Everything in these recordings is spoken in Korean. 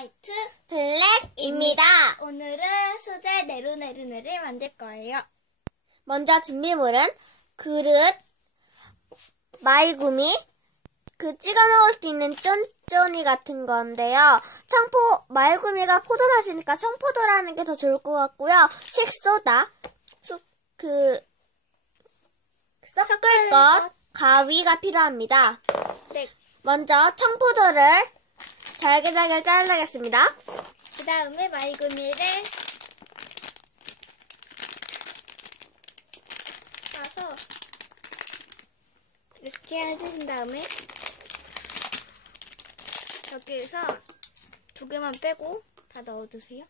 화이트 블랙입니다. 오늘은 소재 네로네르네를 만들 거예요. 먼저 준비물은 그릇, 마이구미, 그 찍어 먹을 수 있는 쫀쫀이 같은 건데요. 청포, 마이구미가 포도 맛이니까 청포도라는 게 더 좋을 것 같고요. 식소다, 수, 그, 섞을 것, 가위가 필요합니다. 네. 먼저 청포도를 잘게 잘게 잘라겠습니다. 그 다음에 마이구미를 싸서 이렇게 해주신 다음에 여기에서 두 개만 빼고 다 넣어주세요.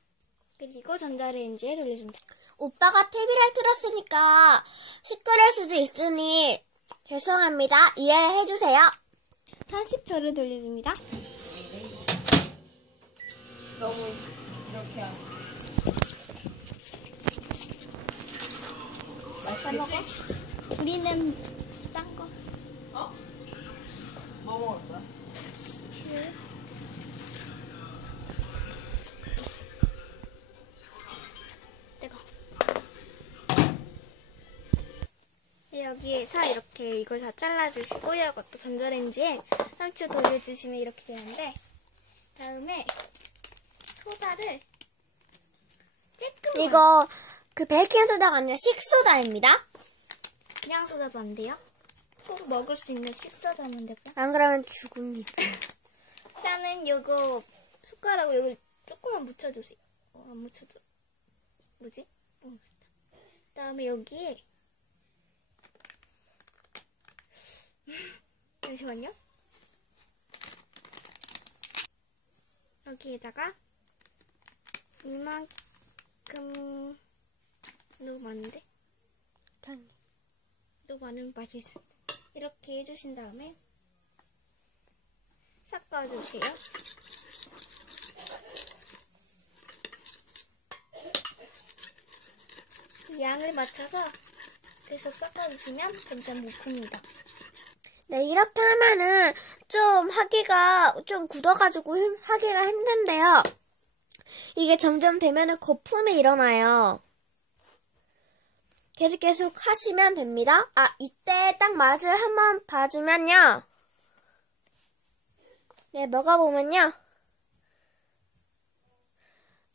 그리고 전자레인지에 돌려줍니다. 오빠가 TV를 틀었으니까 시끄러울 수도 있으니 죄송합니다. 이해해주세요. 40초를 돌려줍니다. 너무 이렇게 하고. 맛있겠지? 우리는 짠 거. 어? 뭐 먹을 거야? 뜨거. 네, 여기에서 이렇게 이걸 다 잘라주시고 이것도 전자레인지에 3초 돌려주시면 이렇게 되는데 다음에 소다를 쬐끔만 이거 그 베이킹 소다가 아니라 식소다입니다. 그냥 소다도 안 돼요? 꼭 먹을 수 있는 식소다만 될까? 안 그러면 죽습니다. 일단은 요거 숟가락으로 여기 조금만 묻혀주세요. 어, 안 묻혀줘. 뭐지? 어, 됐다. 그다음에 여기에 잠시만요. 여기에다가 이만큼 너무 많은데? 너무 많은 때 이렇게 해주신 다음에 섞어주세요. 양을 맞춰서 계속 섞어주시면 점점 부풉니다. 네, 이렇게 하면은 좀 하기가 좀 굳어가지고 힘- 하기가 힘든데요. 이게 점점 되면은 거품이 일어나요. 계속 계속 하시면 됩니다. 아, 이때 딱 맛을 한번 봐주면요. 네, 먹어보면요.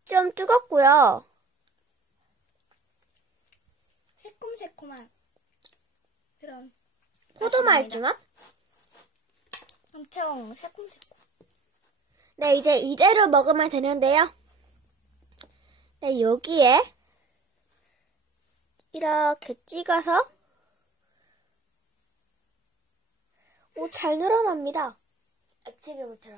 좀 뜨겁고요. 새콤새콤한 그런 포도. 말주 맛? 엄청 새콤새콤. 네, 이제 이대로 먹으면 되는데요. 네, 여기에 이렇게 찍어서 오, 잘 늘어납니다. 액체게 못해라.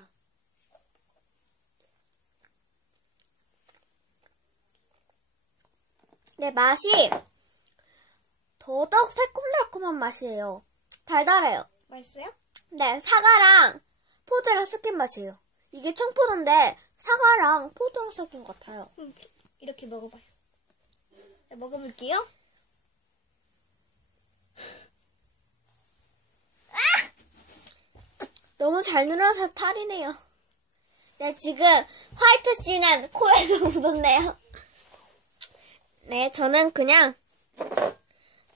네, 맛이 더더욱 새콤달콤한 맛이에요. 달달해요. 맛있어요? 네, 사과랑 포도랑 섞인 맛이에요. 이게 청포도인데 사과랑 포도랑 섞인 것 같아요. 음, 이렇게 먹어봐요. 자, 먹어볼게요. 너무 잘 늘어서 탈이네요. 네, 지금 화이트 씨는 코에도 묻었네요. 네, 저는 그냥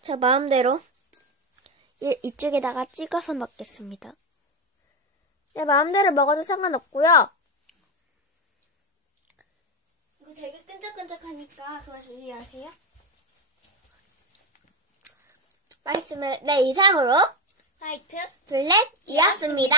저 마음대로 이, 이쪽에다가 찍어서 먹겠습니다. 네, 마음대로 먹어도 상관없고요. 이거 되게 끈적끈적하니까 그만 조심하세요. 맛있으면 네, 이상으로 화이트 블랙이었습니다.